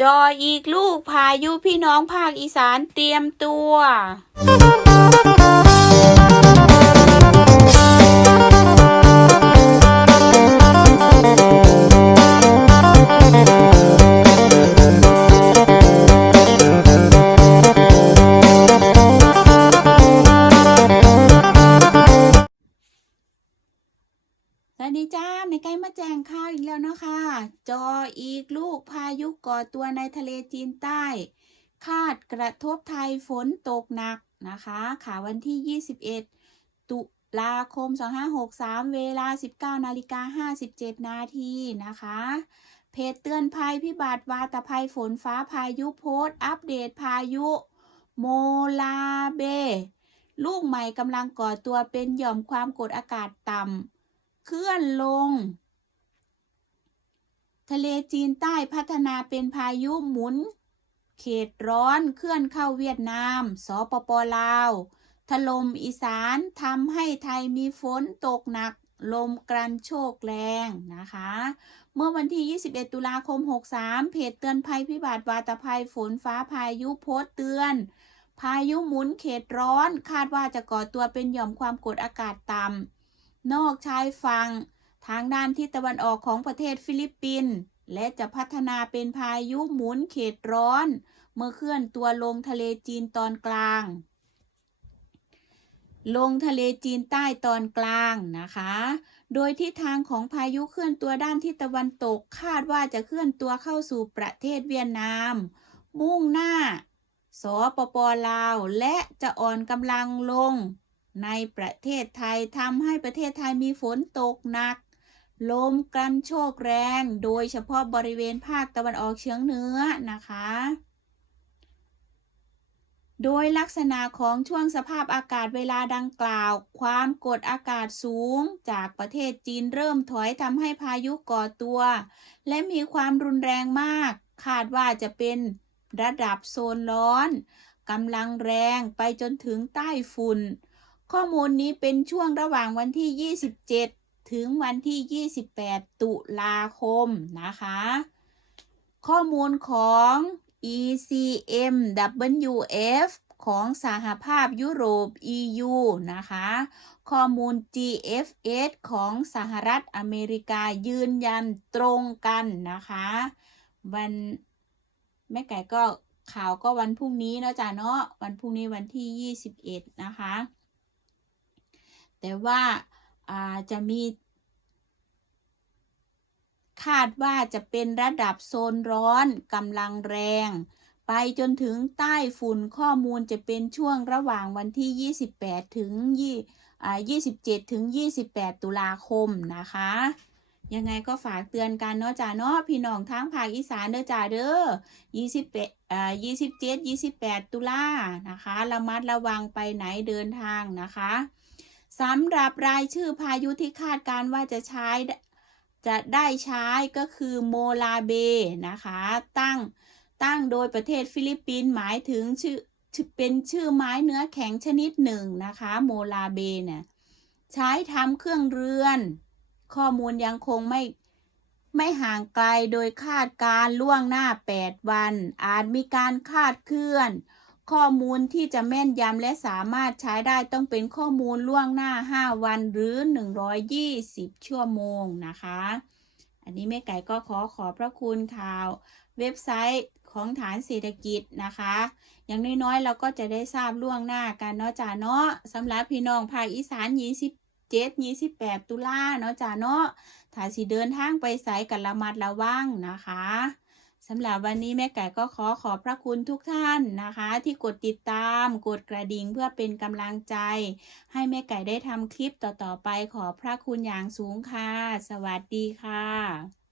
จออีกลูกพายุพี่น้องภาคอีสานเตรียมตัว ดีจ้าไม่ใกล้มาแจ้งข่าวอีกแล้วเนาะค่ะจออีกลูกพายุก่อตัวในทะเลจีนใต้ คาดกระทบไทยฝนตกหนักนะคะข่าววันที่ 21 ตุลาคม 2563 เวลา 19นาฬิกา57 นาทีนะคะ เพจเตือนภัยพิบัติวาตภัยฝนฟ้าพายุโพสอัปเดตพายุ โมลาเบ ลูกใหม่กำลังก่อตัวเป็นหย่อมความกดอากาศต่ำ เคลื่อนลง ทะเลจีนใต้พัฒนาเป็นพายุหมุน เขตร้อนเคลื่อนเข้าเวียดนาม สปปลาว ถล่มอีสานทำให้ไทยมีฝนตกหนักลมกรันโชกแรงนะคะ เมื่อวันที่ 21 ตุลาคม 63 เพจเตือนภัยพิบัติวาตภัยฝนฟ้าพายุโพสต์เตือน พายุหมุนเขตร้อนคาดว่าจะก่อตัวเป็นหย่อมความกดอากาศต่ำ นอกชายฝั่งทางด้านทิศตะวันออกของประเทศฟิลิปปินส์และจะพัฒนาเป็นพายุหมุนเขตร้อน เมื่อเคลื่อนตัวลงทะเลจีนตอนกลาง ลงทะเลจีนใต้ตอนกลางนะคะ โดยทิศทางของพายุเคลื่อนตัวด้านทิศตะวันตกคาดว่าจะเคลื่อนตัวเข้าสู่ประเทศเวียดนาม มุ่งหน้าสปปลาว และจะอ่อนกำลังลง ในประเทศไทยทำให้ประเทศไทยมีฝนตกหนัก ลมกันโชกแรง โดยเฉพาะบริเวณภาคตะวันออกเฉียงเหนือนะคะ โดยลักษณะของช่วงสภาพอากาศเวลาดังกล่าว ความกดอากาศสูงจากประเทศจีนเริ่มถอยทำให้พายุก่อตัว และมีความรุนแรงมาก คาดว่าจะเป็นระดับโซนร้อนกำลังแรงไปจนถึงใต้ฝุ่น ข้อมูลนี้เป็นช่วงระหว่างวันที่ 27 ถึงวันที่ 28 ตุลาคมนะคะ ข้อมูลของ ECMWF ของสหภาพยุโรป EU นะคะ ข้อมูล GFS ของสหรัฐอเมริกายืนยันตรงกันนะคะ วันแม่ไก่ก็ข่าวก็วันพรุ่งนี้เนาะจ้าเนาะวันพรุ่งนี้วันที่ 21 นะคะ แต่ว่าาจะมี คาดว่าจะเป็นระดับโซนร้อนกำลังแรง ไปจนถึงใต้ฝุ่นข้อมูลจะเป็นช่วงระหว่างวันที่ 28 ถึง27 ถึง 28 ตุลาคมนะคะยังไงก็ฝากเตือนกันเนาะจ้าเนาะพี่น้องทั้งภาคอีสานเด้อจ้าเด้อ28อ่า27 28ตุลานะคะ ระมัดระวังไปไหนเดินทางนะคะ สำหรับรายชื่อพายุที่คาดการณ์ว่าจะใช้จะได้ใช้ก็คือโมลาเบนะคะ ตั้งตั้งโดยประเทศฟิลิปปินส์หมายถึงชื่อเป็นชื่อไม้เนื้อแข็งชนิดหนึ่งนะคะ โมลาเบเนี่ยใช้ทำเครื่องเรือน ข้อมูลยังคงไม่ไม่ห่างไกลโดยคาดการณ์ล่วงหน้า 8 วัน อาจมีการคาดเคลื่อน ข้อมูลที่จะแม่นยำและสามารถใช้ได้ต้องเป็นข้อมูลล่วงหน้า 5 วันหรือ 120 ชั่วโมงนะคะ อันนี้แม่ไก่ก็ขอขอบพระคุณข่าว เว็บไซต์ของฐานเศรษฐกิจนะคะ อย่างน้อยๆ เราก็จะได้ทราบล่วงหน้ากันเนาะจ้าเนาะสำหรับพี่น้องภาคอีสาน27 28ตุลาเนาะจ้าเนาะถ้าสิเดินทางไปไสกันระมัดระวังนะคะ สำหรับวันนี้แม่ไก่ก็ขอขอบพระคุณทุกท่านนะคะ ที่กดติดตามกดกระดิ่งเพื่อเป็นกำลังใจ ให้แม่ไก่ได้ทำคลิปต่อๆไปขอพระคุณอย่างสูงค่ะ สวัสดีค่ะ